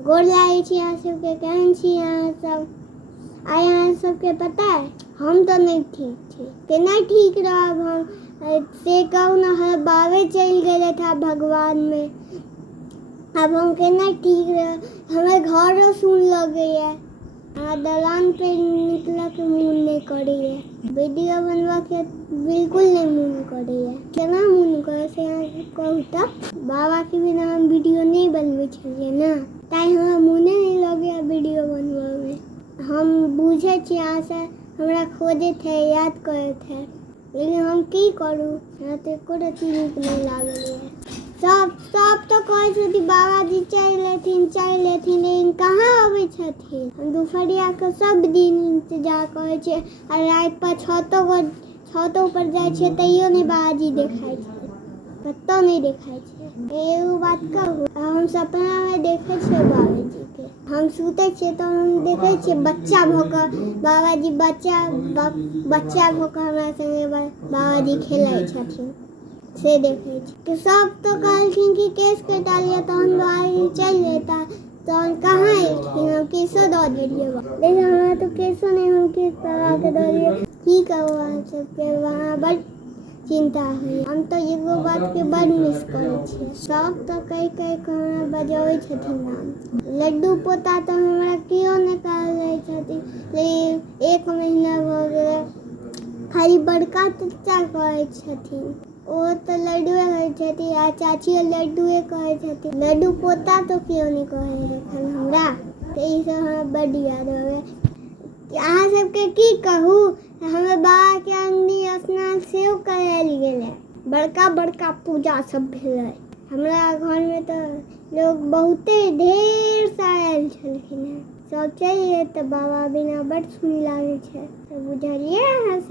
गोर लागै छी अहाँ सबके, केहन छी अहाँ सब? आइ अहाँ सबके पता है हम तो नहीं ठीक छी। केना ठीक रहब हम से कहू ना, हम बाबे चलि गेले था भगवान में। अब हम केना ठीक रह, हमें घरों सुन लगैया, दलान पे निकला के मन नहीं करैया, वीडियो बनवा के बिल्कुल नहीं मन करैया। केना मन करे से अहाँ कहू त? बाबा के बिना हम वीडियो नहीं बनबै छलिए ना, ताई हमरा मने नहीं लगैया वीडियो बनवा में। हम बुझे छी अहाँ से हमरा खोजैत है, याद करैत है, लेकिन हम की करू, हमरा तो एको रत्ती नीक नहीं लागैया। सब तो कहै छथिन बाबाजी चलि एथिन, लेकिन कहाँ अबै छथिन। हम दुपहरिया के सब दिन इंतजार करै छियै, आ राति पर छतों पर जाइ छियै तैयो नहीं बाबाजी देखाइ छै, कतौ नहीं देखाइ छै। एगो बात कहू, हम सपना में देखै छियै बाबाजी के, हम सुतै छियै तो हम देखै छियै बच्चा भऽ कऽ बाबाजी बच्चा भऽ कऽ हमरा संगे बाबाजी खेलाइ छथिन, से देखे कि सब तो कहलखिन कि केस कटा लिया तहन बाबाजी चल जेता, तहन कहाँ एलखिन, हम केसो दऽ देलिए, लेकिन हमरा तो केसो नहीं, हम केस करा के दऽ दिए। की कहू अहाँ सबके, वहाँ बड़ चिंता हुई। हम तो एगो बात के बड़ मिस करे छियै। सब तो कह के हमरा बजाबै छथिन नाम, लड्डू पोता तो हमरा कियो नहीं कहले छथिन, लेकिन 1 महीना भऽ गेलै खाली बड़का चचा कहै छथिन, ओ तो लड्डुए कहै छथिन, आ चाचियो लड्डुए कहै छथिन, लड्डू पोता तो क्यों नहीं कहे एखन हमरा, तो ई सब हमरा बड याद आवे। अहाँ सबके की कहू, हमें बाबा के अंगनी स्नान सेहो करायल गेलै, बड़का पूजा सब भेलै। हमरा घर में तो लोग बहुते ढेर सारा आयल छलखिन हैं, सब चलि गेल तऽ बाबा बिना बड सुन लागे छै, बुझलिए अहाँ सब।